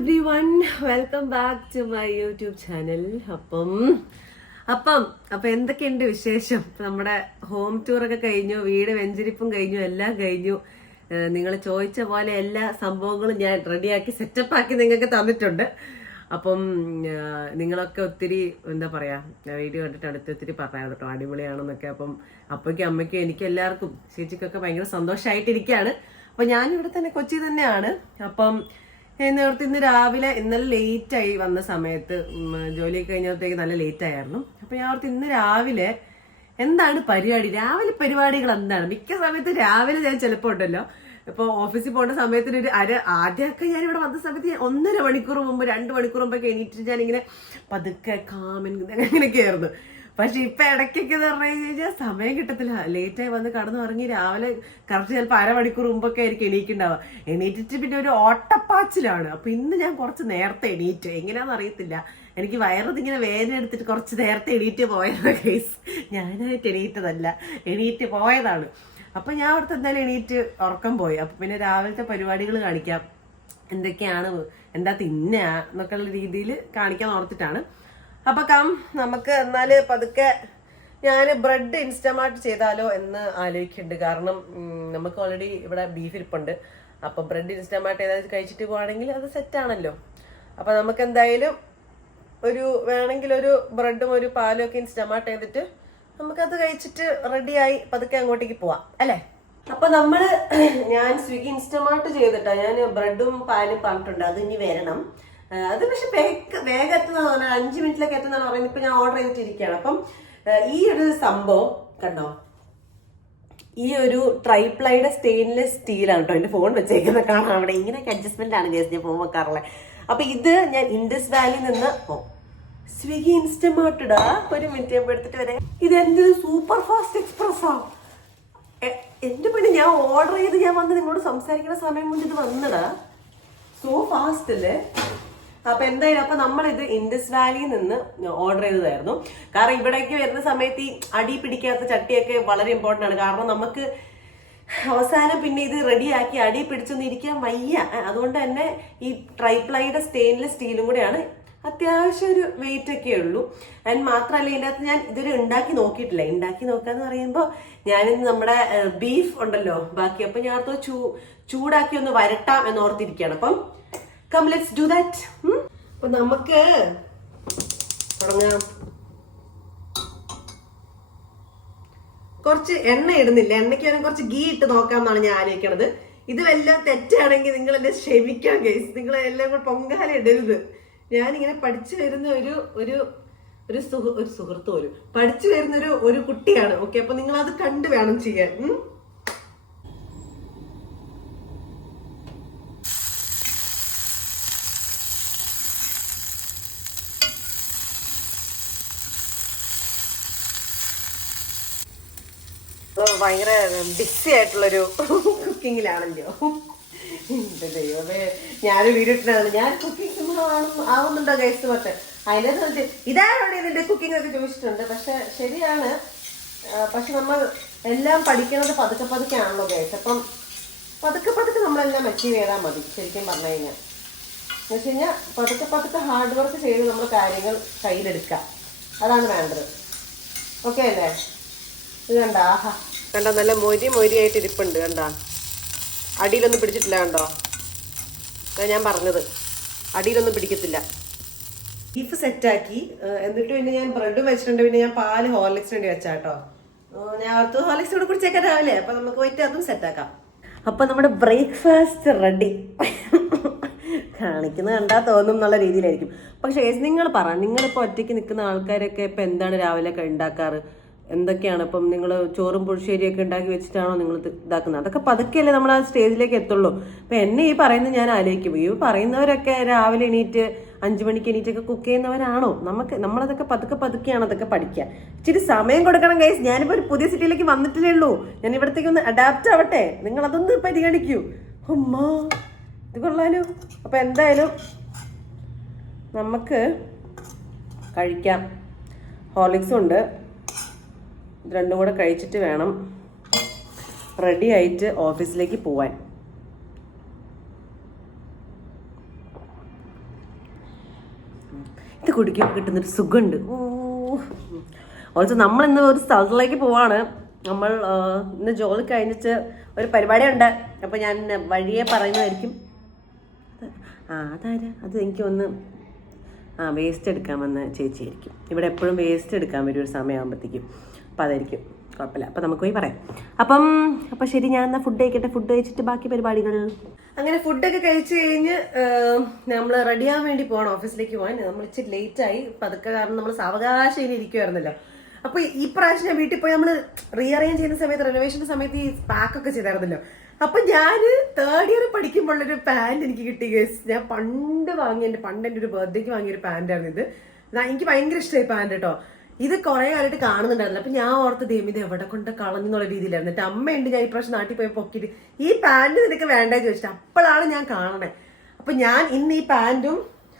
everyone, welcome back to my YouTube channel. അപ്പം എന്തൊക്കെയുണ്ട് വിശേഷം? നമ്മുടെ ഹോം ടൂർ ഒക്കെ കഴിഞ്ഞു, വീട് വെഞ്ചരിപ്പും കഴിഞ്ഞു, എല്ലാം കഴിഞ്ഞു. നിങ്ങൾ ചോദിച്ച പോലെ എല്ലാ സംഭവങ്ങളും ഞാൻ റെഡിയാക്കി സെറ്റപ്പ് ആക്കി നിങ്ങൾക്ക് തന്നിട്ടുണ്ട്. അപ്പം നിങ്ങളൊക്കെ ഒത്തിരി എന്താ പറയാ, വീഡിയോ കണ്ടിട്ട് അടുത്ത് ഒത്തിരി പറയാറ് കേട്ടോ, അടിപൊളിയാണെന്നൊക്കെ. അപ്പം അപ്പയ്ക്കും അമ്മയ്ക്കും എനിക്കും എല്ലാവർക്കും ചേച്ചിക്കൊക്കെ ഭയങ്കര സന്തോഷമായിട്ടിരിക്കുകയാണ്. അപ്പൊ ഞാനിവിടെ തന്നെ കൊച്ചി തന്നെയാണ്. അപ്പം നേരത്തെ ഇന്നലെ ലേറ്റായി വന്ന സമയത്ത് ജോലി കഴിഞ്ഞപ്പോഴത്തേക്ക് നല്ല ലേറ്റ് ആയിരുന്നു. അപ്പൊ ഞാൻ ഓർത്ത് ഇന്ന് രാവിലെ എന്താണ് പരിപാടി, രാവിലെ പരിപാടികൾ എന്താണ്. മിക്ക സമയത്ത് രാവിലെ ഞാൻ ചിലപ്പോൾ ഉണ്ടല്ലോ, ഇപ്പൊ ഓഫീസിൽ പോകേണ്ട സമയത്തിന് ആദ്യമൊക്കെ ഞാൻ ഇവിടെ വന്ന സമയത്ത് 1.5 മണിക്കൂർ മുമ്പ് 2 മണിക്കൂർ മുമ്പൊക്കെ എണീറ്റിട്ട് ഞാനിങ്ങനെ പതുക്കെ കാമൻ അങ്ങനെയൊക്കെ ആയിരുന്നു. പക്ഷെ ഇപ്പൊ ഇടയ്ക്കൊക്കെ എന്ന് പറഞ്ഞു കഴിഞ്ഞാൽ സമയം കിട്ടത്തില്ല. ലേറ്റായി വന്ന് കടന്നുറങ്ങി രാവിലെ കറക്റ്റ് ചിലപ്പോൾ 1/2 മണിക്കൂർ മുമ്പൊക്കെ ആയിരിക്കും എണീക്കുണ്ടാവുക. എണീറ്റിട്ട് പിന്നെ ഒരു ഓട്ടപ്പാച്ചിലാണ്. അപ്പൊ ഇന്ന് ഞാൻ കുറച്ച് നേരത്തെ എണീറ്റ്, എങ്ങനെയാണെന്ന് അറിയത്തില്ല, എനിക്ക് വയറിങ്ങനെ വേദന എടുത്തിട്ട് കുറച്ച് നേരത്തെ എണീറ്റ് പോയതാണ് കേസ്. ഞാനായിട്ട് എണീറ്റതല്ല, എണീറ്റ് പോയതാണ്. അപ്പൊ ഞാൻ അവിടുത്തെ എന്തായാലും എണീറ്റ് ഉറക്കം പോയി. അപ്പൊ പിന്നെ രാവിലത്തെ പരിപാടികൾ കാണിക്കാം, എന്തൊക്കെയാണ് എന്താ തിന്നാ എന്നൊക്കെ ഉള്ള രീതിയിൽ കാണിക്കാൻ ഓർത്തിട്ടാണ്. അപ്പൊ നമുക്ക് എന്നാല് പതുക്കെ ഞാൻ ബ്രെഡ് ഇൻസ്റ്റമാർട്ട് ചെയ്താലോ എന്ന് ആലോചിക്കുന്നുണ്ട്. കാരണം നമുക്ക് ഓൾറെഡി ഇവിടെ ബീഫ് ഇരിപ്പുണ്ട്. അപ്പൊ ബ്രെഡ് ഇൻസ്റ്റമാർട്ട് ചെയ്താൽ കഴിച്ചിട്ട് പോവാണെങ്കിൽ അത് സെറ്റാണല്ലോ. അപ്പൊ നമുക്ക് എന്തായാലും വേണമെങ്കിൽ ഒരു ബ്രെഡും ഒരു പാലും ഒക്കെ ഇൻസ്റ്റമാർട്ട് ചെയ്തിട്ട് നമുക്കത് കഴിച്ചിട്ട് റെഡിയായി പതുക്കെ അങ്ങോട്ടേക്ക് പോവാം അല്ലേ. അപ്പൊ ഞാൻ സ്വിഗ്ഗി ഇൻസ്റ്റമാർട്ട് ചെയ്തിട്ടാ ഞാൻ ബ്രെഡും പാലും പറഞ്ഞിട്ടുണ്ട്, അത് ഇനി വരണം. അത് പക്ഷെ വേഗം എത്തുന്നതാണ്, 5 മിനിറ്റിലൊക്കെ എത്തുന്നതാണ് പറയുന്നത്. ഇപ്പൊ ഞാൻ ഓർഡർ ചെയ്തിട്ടിരിക്കുകയാണ്. അപ്പം ഈ ഒരു സംഭവം കണ്ടോ, ഈ ഒരു ട്രൈപ്ലൈഡ് സ്റ്റെയിൻലെസ് സ്റ്റീലാണ് കേട്ടോ എന്റെ ഫോൺ വെച്ചേക്കുന്ന. കാണാം അവിടെ ഇങ്ങനെയൊക്കെ അഡ്ജസ്റ്റ്മെന്റ് ആണ് കേസ് ഞാൻ ഫോൺ വെക്കാറുള്ളത്. അപ്പൊ ഇത് ഞാൻ ഇൻഡസ് വാലിയിൽ നിന്ന് സ്വിഗ്ഗി ഇൻസ്റ്റമാർട്ടഡാ. 1 മിനിറ്റ് ഞാൻ എടുത്തിട്ട് വരെ. ഇത് എന്ത് സൂപ്പർ ഫാസ്റ്റ് എക്സ്പ്രസ്സാ എന്റെ പിന്നെ ഞാൻ ഓർഡർ ചെയ്ത് ഞാൻ വന്ന് നിങ്ങളോട് സംസാരിക്കുന്ന സമയം കൊണ്ട് ഇത് വന്നടാ. സോ ഫാസ്റ്റ് അല്ലേ. അപ്പൊ എന്തായാലും അപ്പൊ നമ്മളിത് ഇൻഡസ് വാലിയിൽ നിന്ന് ഓർഡർ ചെയ്തതായിരുന്നു. കാരണം ഇവിടേക്ക് വരുന്ന സമയത്ത് ഈ അടി പിടിക്കാത്ത ചട്ടിയൊക്കെ വളരെ ഇമ്പോർട്ടന്റ് ആണ്. കാരണം നമുക്ക് അവസാനം പിന്നെ ഇത് റെഡിയാക്കി അടി പിടിച്ചൊന്നും ഇരിക്കാൻ വയ്യ. അതുകൊണ്ട് തന്നെ ഈ ട്രൈപ്ലൈഡ് സ്റ്റെയിൻലെസ് സ്റ്റീലും കൂടെയാണ്. അത്യാവശ്യം ഒരു വെയിറ്റ് ഒക്കെ ഉള്ളൂ. ആൻഡ് മാത്രമല്ല ഇതിൻ്റെ അകത്ത് ഞാൻ ഇതൊരു ഉണ്ടാക്കി നോക്കിയിട്ടില്ല. ഉണ്ടാക്കി നോക്കാന്ന് പറയുമ്പോൾ ഞാനിന്ന് നമ്മുടെ ബീഫ് ഉണ്ടല്ലോ ബാക്കി, അപ്പൊ ഞാൻ ചൂടാക്കി ഒന്ന് വരട്ടാം എന്നോർത്തിരിക്കുകയാണ്. അപ്പം കം ലെറ്റ്സ് ഡു ദാറ്റ്. അപ്പൊ നമുക്ക് തുടങ്ങാം. കുറച്ച് എണ്ണ ഇടുന്നില്ല, എണ്ണയ്ക്ക് വേണം കുറച്ച് ഗീ ഇട്ട് നോക്കാം എന്നാണ് ഞാൻ ആലോചിക്കണത്. ഇത് വല്ല തെറ്റാണെങ്കിൽ നിങ്ങൾ എന്നെ ക്ഷമിക്കാം ഗൈസ്. നിങ്ങൾ എല്ലാം കൂടെ പൊങ്കാല ഇടരുത്. ഞാനിങ്ങനെ പഠിച്ചു വരുന്ന ഒരു സുഹൃത്ത് പോലും പഠിച്ചു വരുന്ന ഒരു കുട്ടിയാണ്. ഓക്കെ, അപ്പൊ നിങ്ങൾ അത് കണ്ടു വേണം ചെയ്യാൻ. ഭയങ്കര ബിസി ആയിട്ടുള്ളൊരു കുക്കിങ്ങിലാണല്ലോ. ദൈവമേ, ഞാനൊരു വീഡിയോ ഇട്ടാണ് ഞാൻ കുക്കിംഗ് ആവുന്നുണ്ടോ ഗൈസ് പറഞ്ഞിട്ട്. അതിനകത്ത് ഇതാരോടെ ഇതിന്റെ കുക്കിംഗ് ഒക്കെ ചോദിച്ചിട്ടുണ്ട്. പക്ഷെ ശരിയാണ്, പക്ഷെ നമ്മൾ എല്ലാം പഠിക്കുന്നത് പതുക്കെ പതുക്കെ ആണല്ലോ ഗൈസ്. അപ്പം പതുക്കെ നമ്മളെല്ലാം അച്ചീവ് ചെയ്താൽ മതി ശരിക്കും പറഞ്ഞു കഴിഞ്ഞാൽ. എന്ന് വെച്ച് കഴിഞ്ഞാൽ പതുക്കെ ഹാർഡ് വർക്ക് ചെയ്ത് നമ്മൾ കാര്യങ്ങൾ കയ്യിലെടുക്കാം, അതാണ് വേണ്ടത്. ഓക്കെ അല്ലേ? ഇത് കണ്ടോ, ആഹാ കണ്ടോ, നല്ല മൊരിയായിട്ട് ഇരിപ്പുണ്ട് കണ്ടോ, അടിയിലൊന്നും പിടിച്ചിട്ടില്ല കണ്ടോ. ഞാൻ പറഞ്ഞത് അടിയിലൊന്നും പിടിക്കത്തില്ല. ബീഫ് സെറ്റാക്കി എന്നിട്ട് പിന്നെ ഞാൻ ബ്രെഡും വെച്ചിട്ടുണ്ട്. പിന്നെ ഞാൻ പാല് ഹോർലിക്സിന് വേണ്ടി വെച്ചാട്ടോ. ഞാൻ ഓർത്ത് ഹോർലിക്സ് കൂടെ കുടിച്ചേക്കാൻ രാവിലെ, അപ്പൊ നമുക്ക് പോയിട്ട് അതും സെറ്റാക്കാം. അപ്പൊ നമ്മുടെ ബ്രേക്ക്ഫാസ്റ്റ് റെഡി. കാണിക്കുന്നത് കണ്ടാ തോന്നും എന്നുള്ള രീതിയിലായിരിക്കും. പക്ഷെ നിങ്ങളിപ്പോ ഒറ്റയ്ക്ക് നിൽക്കുന്ന ആൾക്കാരൊക്കെ ഇപ്പൊ എന്താണ് രാവിലെ ഉണ്ടാക്കാറ്, എന്തൊക്കെയാണ്? ഇപ്പം നിങ്ങൾ ചോറും പുളിശ്ശേരിയൊക്കെ ഉണ്ടാക്കി വെച്ചിട്ടാണോ നിങ്ങൾ ഇതാക്കുന്നത്? അതൊക്കെ പതുക്കെയല്ലേ നമ്മൾ ആ സ്റ്റേജിലേക്ക് എത്തുള്ളൂ. അപ്പൊ എന്നെ ഈ പറയുന്നത് ഞാൻ ആലോചിക്കും, ഈ പറയുന്നവരൊക്കെ രാവിലെ എണീറ്റ് 5 മണിക്ക് എണീറ്റൊക്കെ കുക്ക് ചെയ്യുന്നവരാണോ? നമ്മളതൊക്കെ പതുക്കെയാണ് അതൊക്കെ പഠിക്കുക. ഇച്ചിരി സമയം കൊടുക്കണം ഗൈസ്. ഞാനിപ്പോ ഒരു പുതിയ സിറ്റിയിലേക്ക് വന്നിട്ടില്ലേ ഉള്ളൂ. ഞാൻ ഇവിടത്തേക്ക് ഒന്ന് അഡാപ്റ്റ് ആവട്ടെ. നിങ്ങൾ അതൊന്ന് പരിഗണിക്കൂ. അമ്മാ ഇത് കൊള്ളാലോ. അപ്പൊ എന്തായാലും നമുക്ക് കഴിക്കാം. ഹോർലിക്സും ഉണ്ട്. ഇത് രണ്ടും കൂടെ കഴിച്ചിട്ട് വേണം റെഡി ആയിട്ട് ഓഫീസിലേക്ക് പോവാൻ. ഇത് കുടിക്കുമ്പോൾ കിട്ടുന്നൊരു സുഖമുണ്ട്. ഓൾസോ നമ്മൾ ഇന്ന് ഒരു സ്ഥലത്തിലേക്ക് പോവാണ്. നമ്മൾ ഇന്ന് ജോലി കഴിഞ്ഞിട്ട് ഒരു പരിപാടിയുണ്ട്. അപ്പോൾ ഞാൻ വഴിയെ പറയുന്നതായിരിക്കും. അതാരാ അത്? എനിക്ക് ഒന്ന് വേസ്റ്റ് എടുക്കാൻ വന്ന ചേച്ചിയായിരിക്കും. ഇവിടെ എപ്പോഴും വേസ്റ്റ് എടുക്കാൻ വരും ഒരു സമയമാകുമ്പോഴത്തേക്കും. അപ്പോൾ അതായിരിക്കും, കുഴപ്പമില്ല. അപ്പോൾ നമുക്ക് പോയി പറയാം. അപ്പം ശരി, ഞാൻ എന്നാൽ ഫുഡ് കഴിക്കട്ടെ. ഫുഡ് കഴിച്ചിട്ട് ബാക്കി പരിപാടികൾ. അങ്ങനെ ഫുഡൊക്കെ കഴിച്ച് കഴിഞ്ഞ് നമ്മൾ റെഡിയാകാൻ വേണ്ടി പോകണം ഓഫീസിലേക്ക് പോകാൻ. നമ്മൾ ഇച്ചിരി ലേറ്റായി പതുക്കെ, കാരണം നമ്മൾ സാവകാശം ഇനി ഇരിക്കുമായിരുന്നല്ലോ. അപ്പൊ ഈ പ്രാവശ്യം ഞാൻ വീട്ടിൽ പോയി നമ്മൾ റീഅറേഞ്ച് ചെയ്യുന്ന സമയത്ത്, റെനോവേഷന്റെ സമയത്ത് ഈ പാക്കൊക്കെ ചെയ്തായിരുന്നല്ലോ. അപ്പൊ ഞാൻ 3rd ഇയർ പഠിക്കുമ്പോഴൊരു പാന്റ് എനിക്ക് കിട്ടി ഗൈസ്. ഞാൻ പണ്ട് എൻ്റെ ഒരു ബർത്ത്ഡേക്ക് വാങ്ങിയൊരു പാന്റായിരുന്നു ഇത്. എനിക്ക് ഭയങ്കര ഇഷ്ടമായി പാന്റ് കേട്ടോ. ഇത് കുറെ കാലമായിട്ട് കാണുന്നുണ്ടായിരുന്നില്ല. അപ്പൊ ഞാൻ ഓർത്ത് ഇത് എവിടെ കൊണ്ട് കളഞ്ഞെന്നുള്ള രീതിയിലായിരുന്നു. എന്നിട്ട് അമ്മയുണ്ട്, ഞാൻ ഈ പ്രാവശ്യം നാട്ടിൽ പോയി പൊക്കിയിട്ട് ഈ പാന്റ് നിനക്ക് വേണ്ടെന്ന് ചോദിച്ചിട്ട് അപ്പോഴാണ് ഞാൻ കാണണേ. അപ്പൊ ഞാൻ ഇന്ന് ഈ പാന്റും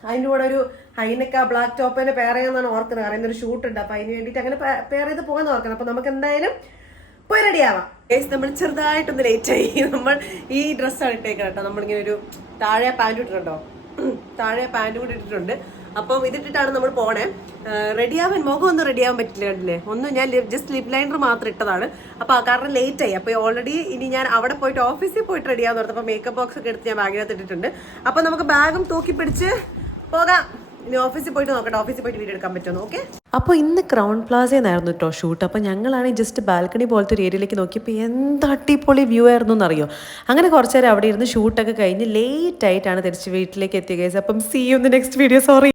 അതിൻ്റെ കൂടെ ഒരു ഹൈനെക്ക ബ്ലാക്ക് ടോപ്പിനെ പെയർ ചെയ്യാന്നാണ് ഓർക്കുന്നത്. കാരണം ഇന്നൊരു ഷൂട്ട് ഉണ്ട്. അപ്പൊ അതിന് വേണ്ടിയിട്ട് അങ്ങനെ പെയർ ചെയ്ത് പോകാന്ന് ഓർക്കണം. അപ്പൊ നമുക്ക് എന്തായാലും പോയി റെഡി ആവാം. നമ്മൾ ചെറുതായിട്ടൊന്ന് ലേറ്റ് ആയി. നമ്മൾ ഈ ഡ്രസ്സാണ് ഇട്ടേക്കണം കേട്ടോ. നമ്മളിങ്ങനെ ഒരു താഴെ പാൻറ് ഇട്ടിട്ടുണ്ടോ, താഴെ പാൻറ് കൂടി ഇട്ടിട്ടുണ്ട്. അപ്പം ഇതിട്ടിട്ടാണ് നമ്മൾ പോണേ. റെഡിയാവാൻ മുഖം ഒന്നും റെഡിയാവാൻ പറ്റില്ല, കണ്ടില്ലേ? ഒന്നും ഞാൻ ജസ്റ്റ് ലിപ് ലൈനർ മാത്രം ഇട്ടതാണ്. അപ്പൊ കാരണം ലേറ്റ് ആയി. അപ്പൊ ഓൾറെഡി ഇനി ഞാൻ അവിടെ പോയിട്ട് ഓഫീസിൽ പോയിട്ട് റെഡിയാന്ന് പറഞ്ഞത്. അപ്പൊ മേക്കപ്പ് ബോക്സ് ഒക്കെ എടുത്ത് ഞാൻ ബാഗിനകത്ത് ഇട്ടിട്ടുണ്ട്. അപ്പൊ നമുക്ക് ബാഗും തൂക്കി പിടിച്ച് പോകാം. ഇനി ഓഫീസിൽ പോയിട്ട് നോക്കട്ടെ, ഓഫീസിൽ പോയിട്ട് വീഡിയോ എടുക്കാൻ പറ്റുമോ? ഓക്കെ. അപ്പോൾ ഇന്ന് ക്രൗൺ പ്ലാസയെന്നായിരുന്നു കേട്ടോ ഷൂട്ട്. അപ്പോൾ ഞങ്ങളാണെങ്കിൽ ജസ്റ്റ് ബാൽക്കണി പോലത്തെ ഒരു ഏരിയയിലേക്ക് നോക്കിയപ്പോൾ എന്ത് അടിപൊളി വ്യൂ ആയിരുന്നു എന്നറിയോ. അങ്ങനെ കുറച്ച് നേരം അവിടെ ഇരുന്ന് ഷൂട്ടൊക്കെ കഴിഞ്ഞ് ലേറ്റ് ആയിട്ടാണ് തിരിച്ച് വീട്ടിലേക്ക് എത്തിയ ഗൈസ്. അപ്പം see you in the next video. Sorry.